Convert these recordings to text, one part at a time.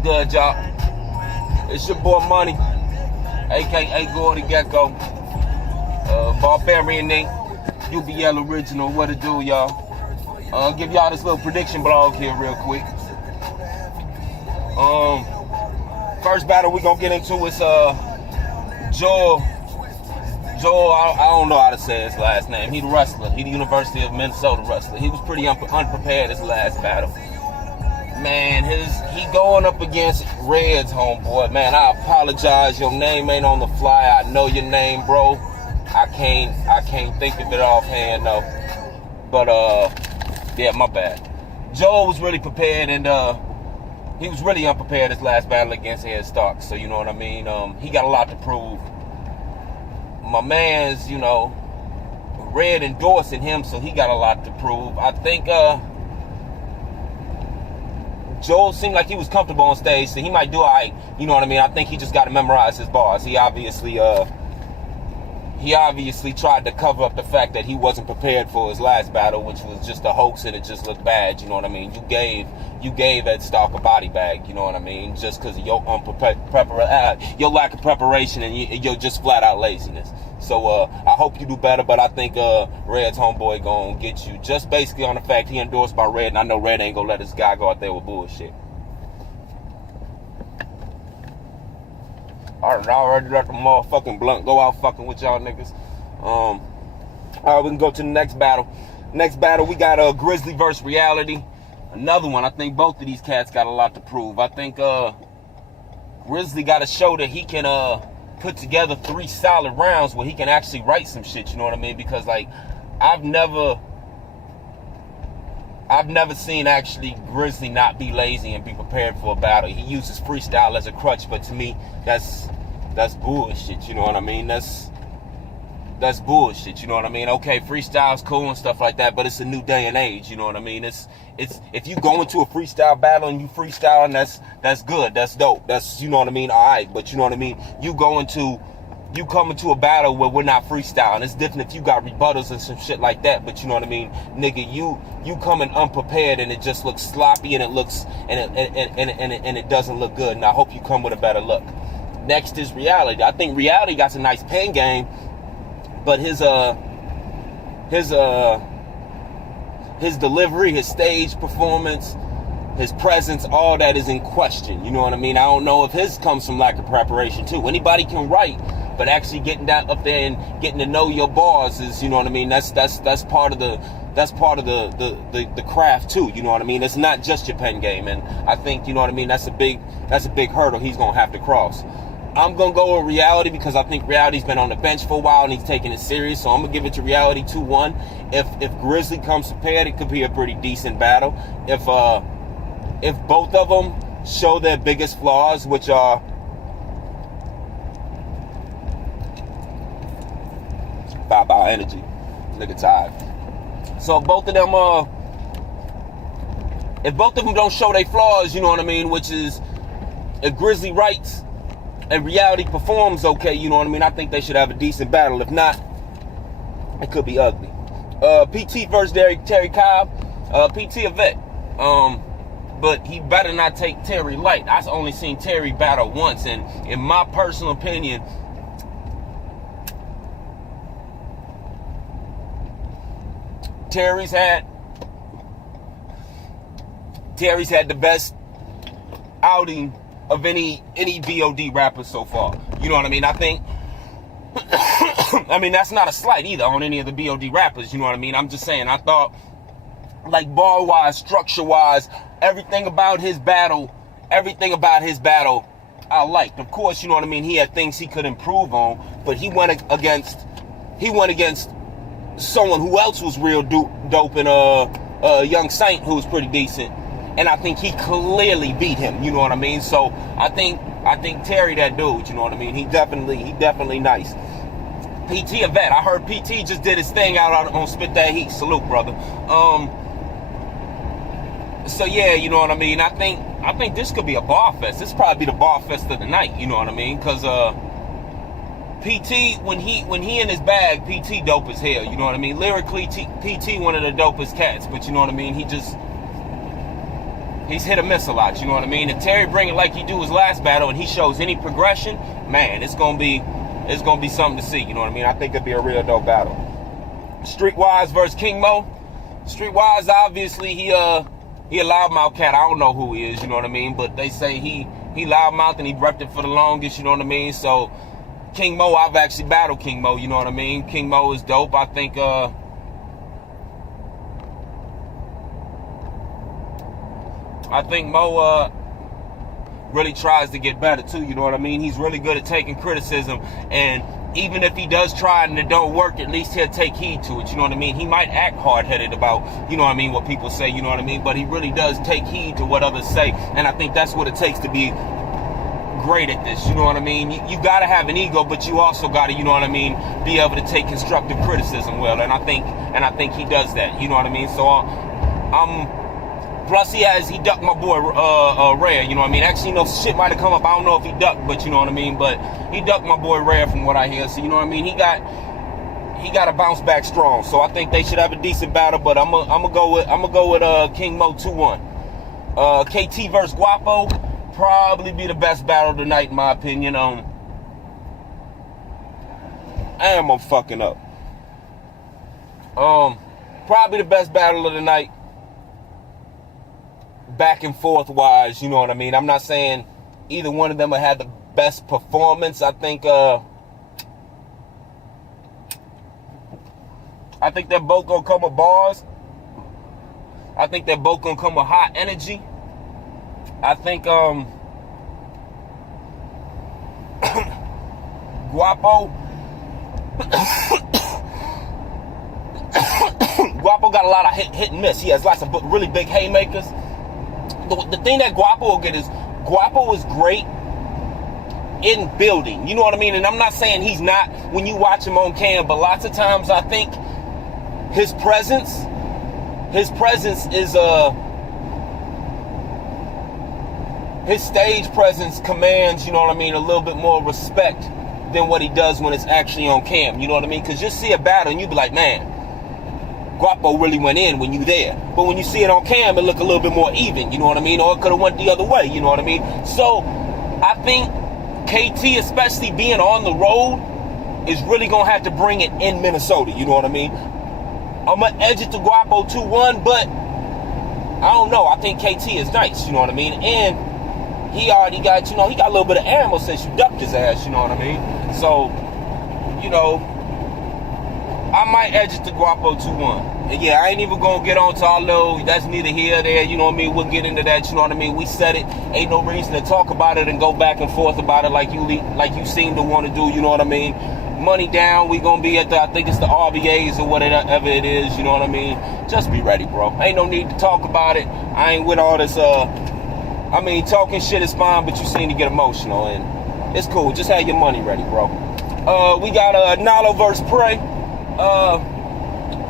What's good, y'all? It's your boy Money, aka Gordy Gecko, Barbarian Nate, UBL Original. What it do, y'all? Give y'all this little prediction blog here real quick. First battle we gonna get into is Joel. I don't know how to say his last name. He the wrestler. He the University of Minnesota wrestler. He was pretty unprepared his last battle. Man, he going up against Red's homeboy. Man, I apologize. Your name ain't on the fly. I know your name, bro. I can't think of it offhand though. But yeah, my bad. Joel was really prepared, and he was really unprepared his last battle against Ed Starks. So you know what I mean. He got a lot to prove. My man's, Red endorsing him, so he got a lot to prove. I think Joel seemed like he was comfortable on stage, so he might do all right. You know what I mean? I think he just got to memorize his bars. He obviously tried to cover up the fact that he wasn't prepared for his last battle, which was just a hoax and it just looked bad. You know what I mean? You gave Ed Stark a body bag. You know what I mean? Just because of your your lack of preparation and your just flat out laziness. So I hope you do better, but I think Red's homeboy gonna get you just basically on the fact he endorsed by Red, and I know Red ain't gonna let this guy go out there with bullshit. I already let the motherfucking blunt go out fucking with y'all niggas. All right, we can go to the next battle. Next battle, we got Grizzly versus Reality. Another one. I think both of these cats got a lot to prove. I think Grizzly got to show that he can put together 3 solid rounds where he can actually write some shit. You know what I mean? Because like I've never seen actually Grizzly not be lazy and be prepared for a battle. He uses freestyle as a crutch, but to me, that's bullshit. You know what I mean? That's bullshit. You know what I mean? Okay, freestyle's cool and stuff like that, but it's a new day and age. You know what I mean? It's if you go into a freestyle battle and you freestyling, that's good. That's dope. That's, you know what I mean? All right, but you know what I mean? You come into a battle where we're not freestyling. It's different if you got rebuttals and some shit like that, but you know what I mean? Nigga, you coming unprepared and it just looks sloppy and it looks and it doesn't look good. And I hope you come with a better look. Next is Reality. I think Reality got a nice pen game, but his delivery, his stage performance, his presence, all that is in question. You know what I mean? I don't know if his comes from lack of preparation too. Anybody can write, but actually getting down up there and getting to know your bars is, you know what I mean? That's part of the craft too. You know what I mean? It's not just your pen game, and I think, you know what I mean, that's a big hurdle he's gonna have to cross. I'm gonna go with Reality because I think Reality's been on the bench for a while and he's taking it serious. So I'm gonna give it to Reality 2-1. If Grizzly comes prepared, it could be a pretty decent battle. If both of them show their biggest flaws, which are bye energy, nigga tired. So if both of them don't show their flaws, you know what I mean, which is if Grizzly writes and Reality performs okay, you know what I mean, I think they should have a decent battle. If not, it could be ugly. PT versus Terry Cobb. PT a vet. But he better not take Terry light. I've only seen Terry battle once, and in my personal opinion, Terry's had the best outing of any BOD rapper so far. You know what I mean? I think I mean, that's not a slight either on any of the BOD rappers, you know what I mean? I'm just saying, I thought, like, bar-wise, structure-wise, everything about his battle, I liked. Of course, you know what I mean, he had things he could improve on, but he went against someone who else was real dope in Young Saint, who was pretty decent. And I think he clearly beat him, you know what I mean? So I think Terry that dude, you know what I mean? He definitely nice. PT a vet. I heard PT just did his thing out on Spit That Heat. Salute, brother. So yeah, you know what I mean? I think this could be a bar fest. This probably be the bar fest of the night, you know what I mean? Cause PT, when he in his bag, PT dope as hell, you know what I mean? Lyrically, PT one of the dopest cats, but you know what I mean? he's hit or miss a lot, you know what I mean? If Terry bring it like he do his last battle and he shows any progression, man, it's gonna be something to see, you know what I mean? I think it'll be a real dope battle. Streetwise versus King Mo. Streetwise, obviously, he a loudmouth cat. I don't know who he is, you know what I mean? But they say he loudmouth and he repped it for the longest, you know what I mean? So King Mo, I've actually battled King Mo, you know what I mean? King Mo is dope. I think Mo really tries to get better too, you know what I mean? He's really good at taking criticism, and even if he does try and it don't work, at least he'll take heed to it, you know what I mean? He might act hard-headed about, you know what I mean, what people say, you know what I mean? But he really does take heed to what others say, and I think that's what it takes to be great at this, you know what I mean? You gotta have an ego, but you also gotta, you know what I mean, be able to take constructive criticism well, and I think he does that, you know what I mean? So plus he ducked my boy Rare, you know what I mean? Actually, no shit might have come up. I don't know if he ducked, but you know what I mean? But he ducked my boy Rare from what I hear. So you know what I mean? He got to bounce back strong. So I think they should have a decent battle. But I'm gonna go with King Mo 2-1. KT versus Guapo probably be the best battle tonight in my opinion. I am fucking up. Probably the best battle of the night. Back and forth wise, you know what I mean? I'm not saying either one of them have had the best performance. I think they're both gonna come with bars. I think they're both gonna come with hot energy. I think Guapo got a lot of hit and miss. He has lots of really big haymakers. The thing that Guapo will get is Guapo is great in building, you know what I mean? And I'm not saying he's not when you watch him on cam, but lots of times I think his presence is his stage presence commands, you know what I mean, a little bit more respect than what he does when it's actually on cam, you know what I mean? Because you'll see a battle and you be like, man, Guapo really went in when you there. But when you see it on cam, it look a little bit more even, you know what I mean? Or it could have went the other way, you know what I mean? So I think KT, especially being on the road, is really going to have to bring it in Minnesota, you know what I mean? I'm going to edge it to Guapo 2-1, but I don't know. I think KT is nice, you know what I mean? And he already got, you know, he got a little bit of ammo since you ducked his ass, you know what I mean? So, you know, I might edge it to Guapo 2-1. And yeah, I ain't even gonna get on to all those, that's neither here or there, you know what I mean? We'll get into that, you know what I mean? We said it, ain't no reason to talk about it and go back and forth about it like you seem to want to do, you know what I mean? Money down, we gonna be at I think it's the RBAs or whatever it is, you know what I mean? Just be ready, bro. Ain't no need to talk about it. I ain't with all this, I mean, talking shit is fine, but you seem to get emotional, and it's cool. Just have your money ready, bro. We got Nalo versus Prey.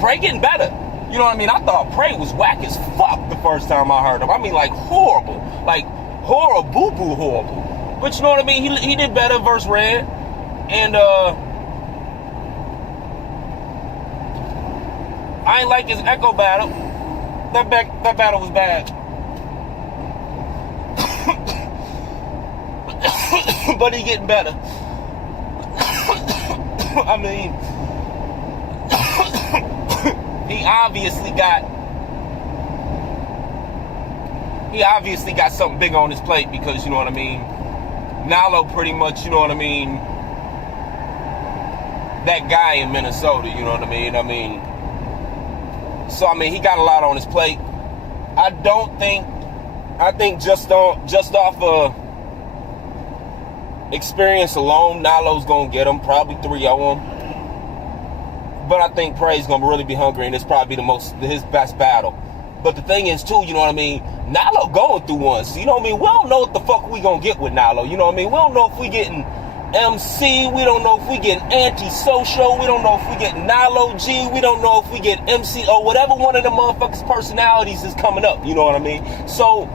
Prey getting better. You know what I mean? I thought Prey was whack as fuck the first time I heard him. I mean, like, horrible. Like, horrible, horrible. But you know what I mean? He did better versus Red. And, I ain't like his Echo battle. That battle was bad. But he getting better. I mean, he obviously got something big on his plate because, you know what I mean, Nalo pretty much, you know what I mean, that guy in Minnesota, you know what I mean? So I mean, he got a lot on his plate. I think just off experience alone, Nalo's gonna get him, probably 3-0 him. But I think Prey's gonna really be hungry, and it's probably his best battle. But the thing is too, you know what I mean, Nalo going through one. So, you know what I mean, we don't know what the fuck we gonna get with Nalo. You know what I mean? We don't know if we getting MC, we don't know if we getting Antisocial, we don't know if we getting Nalo G, we don't know if we get MC or whatever one of the motherfuckers' personalities is coming up, you know what I mean? So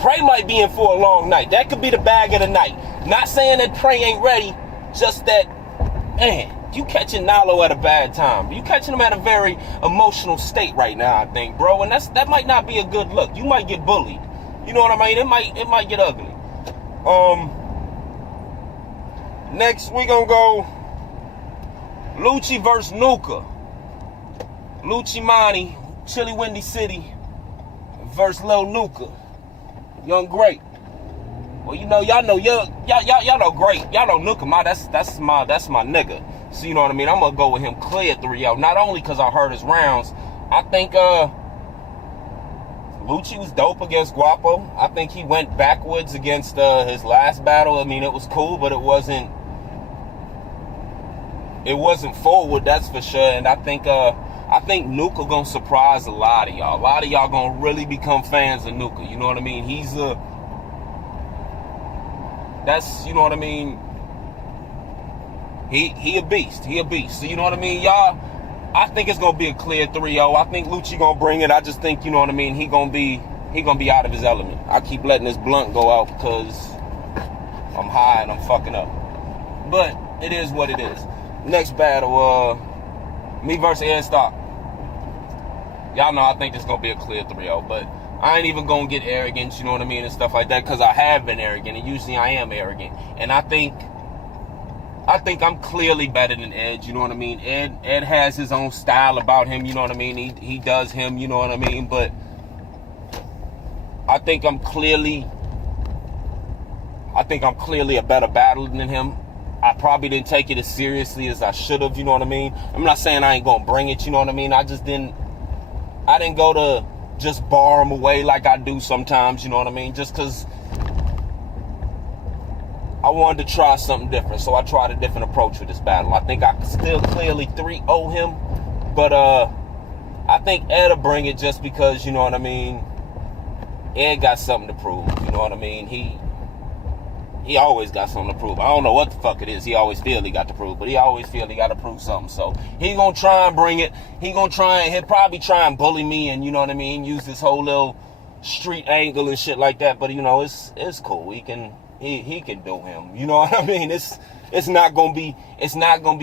Prey might be in for a long night. That could be the bag of the night. Not saying that Prey ain't ready, just that, man, you catching Nalo at a bad time. You catching him at a very emotional state right now, I think, bro. And that might not be a good look. You might get bullied. You know what I mean? It might get ugly. Next we gonna go Lucci versus Nuka. Lucci Money, Chili Windy City versus Lil Nuka. Young Great. Well, you know, y'all know Great. Y'all know Nuka, that's my nigga. So you know what I mean? I'm gonna go with him clear 3-0. Not only because I heard his rounds, I think Lucci was dope against Guapo. I think he went backwards against his last battle. I mean, it was cool, but it wasn't forward, that's for sure. And I think Nuka gonna surprise a lot of y'all. A lot of y'all gonna really become fans of Nuka. You know what I mean? That's, you know what I mean? He a beast. He a beast. So you know what I mean, y'all? I think it's gonna be a clear 3-0. I think Lucci gonna bring it. I just think, you know what I mean, he gonna be out of his element. I keep letting this blunt go out because I'm high and I'm fucking up. But it is what it is. Next battle, me versus Ed Stock. Y'all know I think it's gonna be a clear 3-0, but I ain't even gonna get arrogant, you know what I mean, and stuff like that, because I have been arrogant, and usually I am arrogant. And I think I'm clearly better than Ed, you know what I mean? Ed has his own style about him, you know what I mean? He does him, you know what I mean? But I think I'm clearly a better battler than him. I probably didn't take it as seriously as I should have, you know what I mean? I'm not saying I ain't gonna bring it, you know what I mean? I didn't go to just bar him away like I do sometimes, you know what I mean? Just because I wanted to try something different, so I tried a different approach with this battle. I think I could still clearly 3-0 him, but I think Ed will bring it just because, you know what I mean, Ed got something to prove, you know what I mean? He always got something to prove. I don't know what the fuck it is. He always feel he got to prove, but he always feel he got to prove something. So he gonna try and bring it. He'll probably try and bully me, and you know what I mean, use this whole little street angle and shit like that. But you know, it's cool. He can do him. You know what I mean? It's not gonna be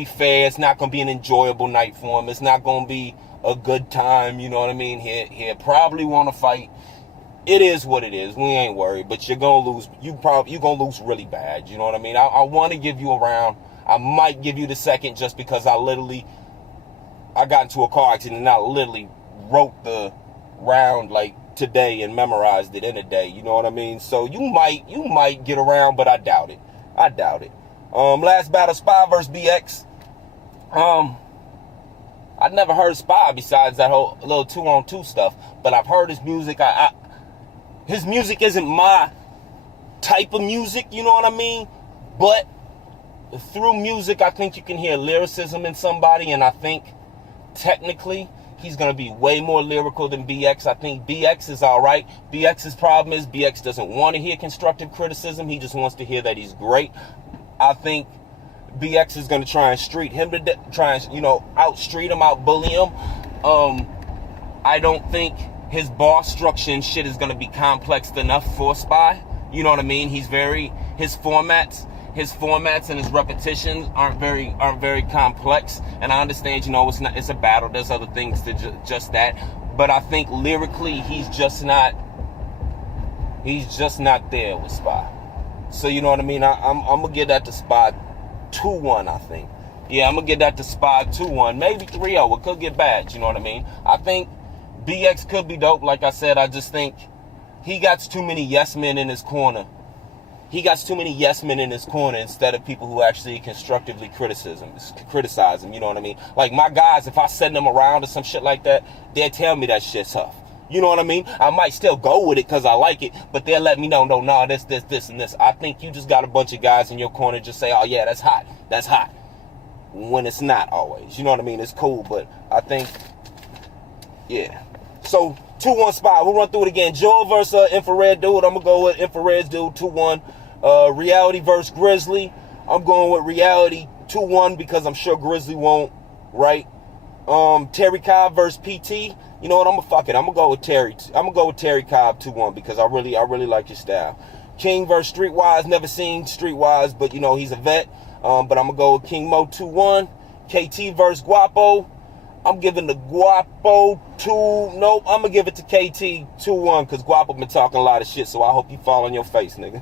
fair. It's not gonna be an enjoyable night for him. It's not gonna be a good time. You know what I mean? He'll probably want to fight. It is what it is. We ain't worried, but you're gonna lose. You're gonna lose really bad. You know what I mean? I want to give you a round. I might give you the second just because I got into a car accident and I literally wrote the round like today and memorized it in a day. You know what I mean? So you might get around, but I doubt it. Last battle, Spy versus BX. I never heard Spy besides that whole little 2-on-2 stuff, but I've heard his music. His music isn't my type of music, you know what I mean? But through music, I think you can hear lyricism in somebody, and I think technically he's going to be way more lyrical than BX. I think BX is all right. BX's problem is BX doesn't want to hear constructive criticism. He just wants to hear that he's great. I think BX is going to try and outstreet him, outbully him. I don't think his bar structure and shit is going to be complex enough for Spy. You know what I mean? His formats and his repetitions aren't very complex. And I understand, it's a battle. There's other things to just that. But I think lyrically, he's just not there with Spy. So you know what I mean? I'm gonna give that to Spy 2-1, I think. Yeah, I'm gonna give that to Spy 2-1, maybe 3-0. It could get bad. You know what I mean? I think BX could be dope. Like I said, I just think he got too many yes men in his corner. Instead of people who actually constructively criticize him. You know what I mean? Like my guys, if I send them around or some shit like that, they'll tell me that shit's tough. You know what I mean? I might still go with it because I like it, but they'll let me know, no, this, and this. I think you just got a bunch of guys in your corner just say, oh yeah, that's hot. When it's not always. You know what I mean? It's cool, but I think, yeah. So 2-1 Spy. We'll run through it again. Joel versus Infrared Dude. I'm gonna go with Infrared's Dude 2-1. Reality versus Grizzly. I'm going with Reality 2-1 because I'm sure Grizzly won't. Right? Terry Cobb versus PT. You know what? I'm gonna go with Terry. I'm gonna go with Terry Cobb 2-1 because I really like his style. King versus Streetwise. Never seen Streetwise, but he's a vet. But I'm gonna go with King Mo 2-1. KT versus Guapo. I'm giving the Guapo 2. Nope, I'm gonna give it to KT 2-1 because Guapo been talking a lot of shit. So I hope you fall on your face, nigga.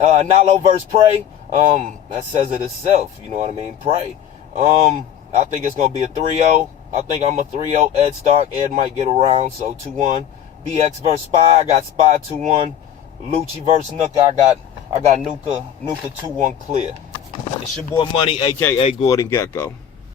Nalo versus Prey. That says it itself. You know what I mean? Prey. I think it's gonna be a 3-0. I think I'm a 3-0 Ed Stark. Ed might get around, so 2-1. BX versus Spy. I got Spy 2-1. Lucci versus Nuka. I got Nuka 2-1 clear. It's your boy Money, aka Gordon Gekko.